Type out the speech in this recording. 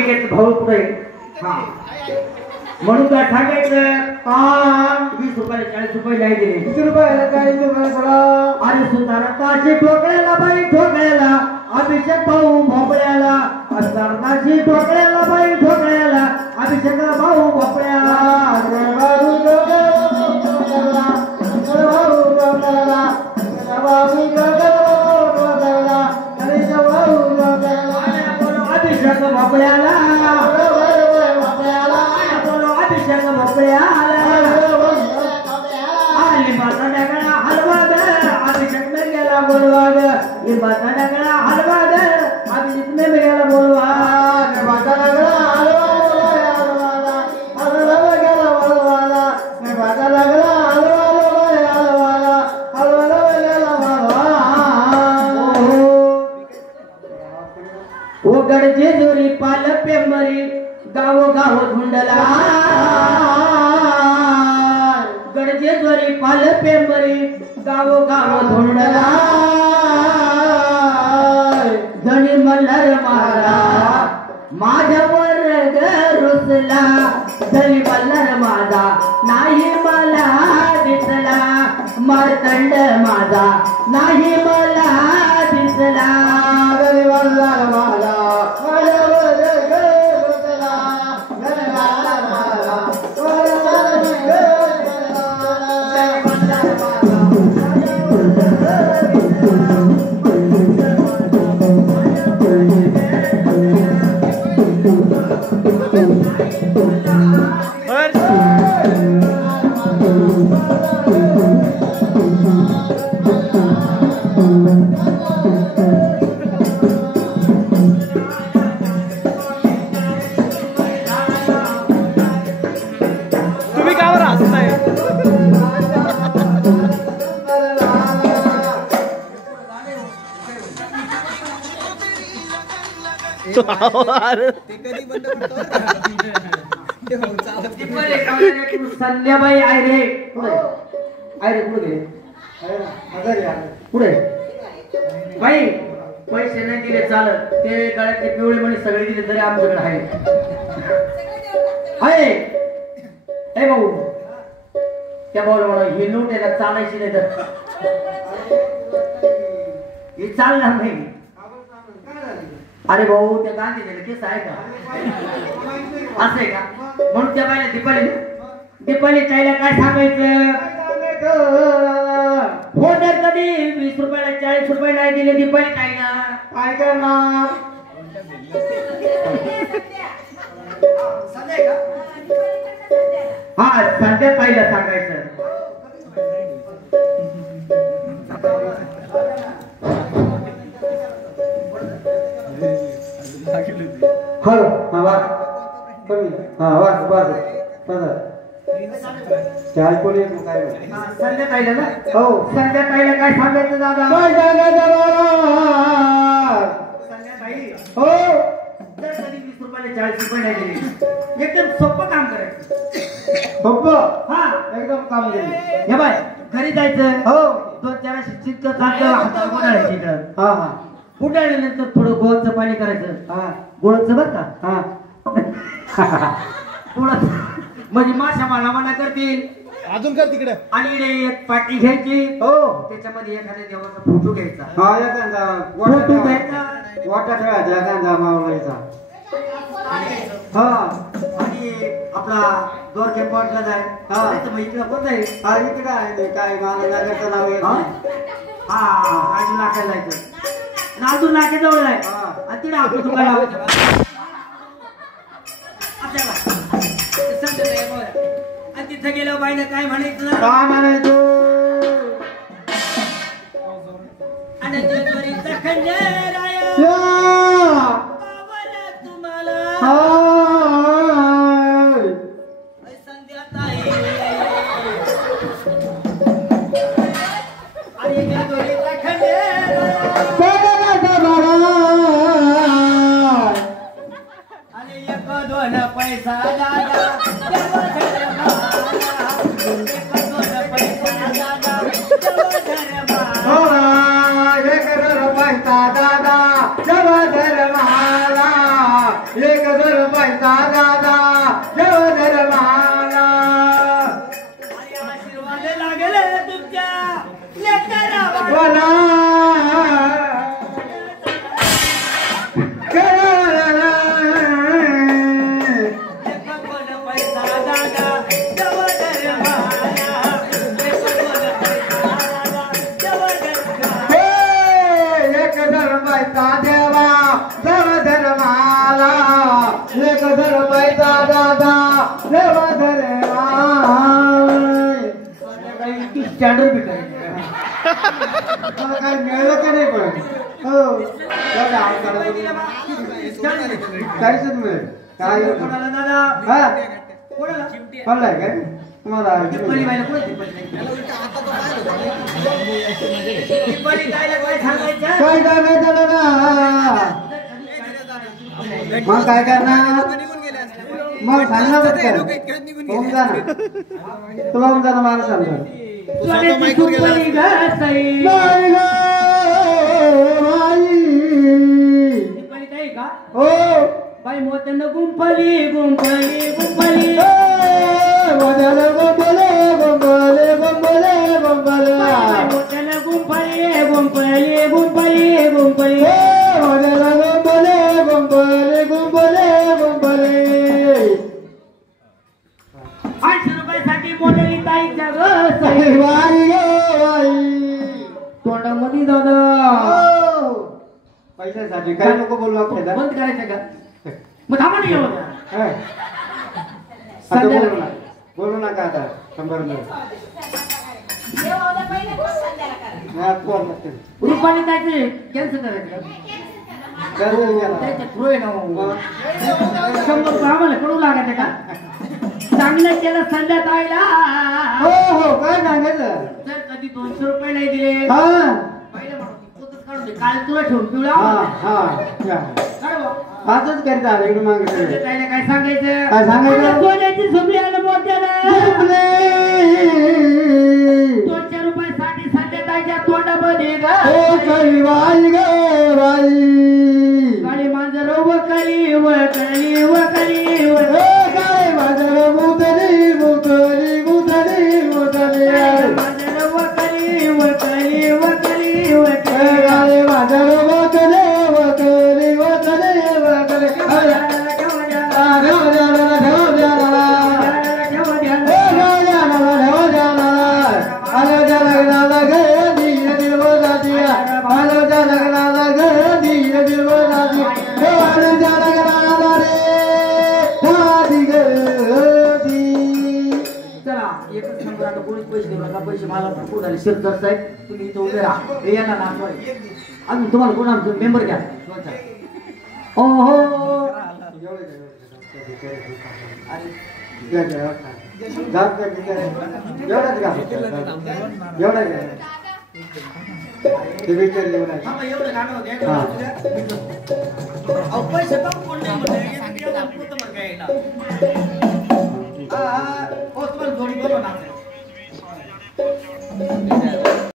भाऊ पुढे हा म्हणून काय सांगायचं काम 20 रुपयाला 40 रुपये नाही दिले 20 रुपयाला 40 रुपये पडा आणि सुधारताची ठोकळ्याला बाई ठोकळ्याला अभिषेक भाऊ भोपळ्याला सुधारताची ठोकळ्याला बाई ठोकळ्याला अभिषेक भाऊ भोपळ्याला भाऊ ठोकळ्याला भाऊ ठोकळ्याला भाऊ ठोकळ्याला अभिषेक भोपळ्याला गडजे जोरी पाल पेमरी गाव गाव धुंडला गडजे जोरी पाल पेमरी गाव गाव धुंडला धनी मल्हार महारा माझ्यावर रुसला धनी मल्हार माझा नाही मला दिसला मारतंड माझा नाही मला दिसला धनी मल्हार माझा संध्याबाई आहे रे पुढे आहे रे पुढे पुढे बाई पैसे नाही दिले चालत ते गळ्यातले पिवळे म्हणे सगळे दिले तरी आमच्याकडे आहे भाऊ त्या भाऊ म्हणा ही नोट आहे चालायची नाही तर ही चालणार नाही अरे भाऊ त्या गांधीजीला केस आहे का असं आहे का म्हणून त्या बाईला दीपाली ताईला काय सांगायचं होणार कधी 20 रुपयाला 40 रुपये नाही दिले दीपाली ताईला काय करणार हा संध्या ताईला सांगायचं हॅलो हा वाच कमी हा वाच वाच चाय कोणी काय संध्या ताईला ना हो संध्या ताईला काय सांगायचं दादा काय सांगायचं संध्या ताई हो जर कधी 20 रुपयाला 40 रुपये नाही दिले एकदम सोपं काम करायचं सोपं हा एकदम काम केलं हे बाय घरी जायचं हो 2-4 चिटकं चांगलं हातावर उडायचं इकडं हा हा उडाल्यानंतर थोडं गोळचं पाणी करायचं हा गोळचं बरं का हा गोळचं म्हणजे माशा माना करतील अजून कर तिकडे आणि एक पाटी घ्यायची हो त्याच्यामध्ये एखाद्या देवाचा फोटो घ्यायचा हा एखादा फोटो घ्यायचा वाटा ठेवायचा एखादा मावळायचा हा आणि आपला दोरखे पॉटला जाय हा मग इकडं कोण जाईल हा इकडे आहे काय मला नगरचं नाव येत हा अजून नाक्याला जायचं अजून नाक्याजवळ आहे आणि तिकडे आपलं दुकान आणि तिथं गेलं बाईनं काय म्हणायचं काय म्हणायचो आणि जेजुरीचा खंडेराया तुम्हाला संध्या ताई आणि जेजुरीचा खंडेराया आणि 1-2 पैसा दादा दादा जवळ धर्माला एक पैसा दादा देव धर्माला आशीर्वाद लागेल तुमच्या लेकराला बोला स्टँडर्ड भेटायचं मला काय मिळालं का नाही पण हो काहीच मिळेल काय कोणाला दादा हा कोणाला पडलाय काय तुम्हाला दिपाली बाईला कोण दिपाली बाईला काय सांगायचं काय सांगायचं ना मग काय करणार मग सांगणार होऊन जा ना तुला होऊन जा ना मला सांगणार सोन्याची सुपारी घासाई नाही ग बाई दिपाली ताई का हो बाई मोत्यानं गुंफली गुंफली गुंफली मोत्यानं गुंफले गुंफले गुंफले गुंफले बाई मोत्यानं गुंफली गुंफली गुंफली गुंफली मोत्यानं गुंफले गुंफले गुंफले गुंफले 800 रुपयासाठी मोठ्याली ताईच्या ग बाई बाई तोंडामध्ये दादा पैशासाठी काही नको बोलू आपल्याला बंद करायचं का मग थांबा नाही येऊ आता बोलू नका आता 100 रुपाली ताईचे कॅन्सल करायचं त्याच्या थ्रू आहे ना 100 रुपये आम्हाला कडू लागायचं का चांगलं केलं संध्याकाळला हो हो काय सांगायचं जर कधी 200 रुपये नाही दिले हा पहिलं म्हणून पोतच काढून दे काल तुला ठेवून पिवळा हा हा आजच करता इकडे मागितलं ताईला काय सांगायचं काय सांगायचं सोन्याची झुबली आणि मोत्याला 200 रुपयासाठी संध्याकाळच्या तोंडामध्ये ग बाई ग बाई काळी मांजर वकली वकली वकली काय माझं मुतली मुतली मुतली मुतली मांजर वकली वकली वकली वकली काय माझं मुतली मुतली मुतली मुतली पैसे मला भरपूर झाले शिरदर साहेब तुम्ही इथं उभे राहा हे यांना नाचवाय अजून तुम्हाला कोणा मेंबर घ्या ओहो एवढं गाणं पैसे तुम्हाला जोडी बोलवा ना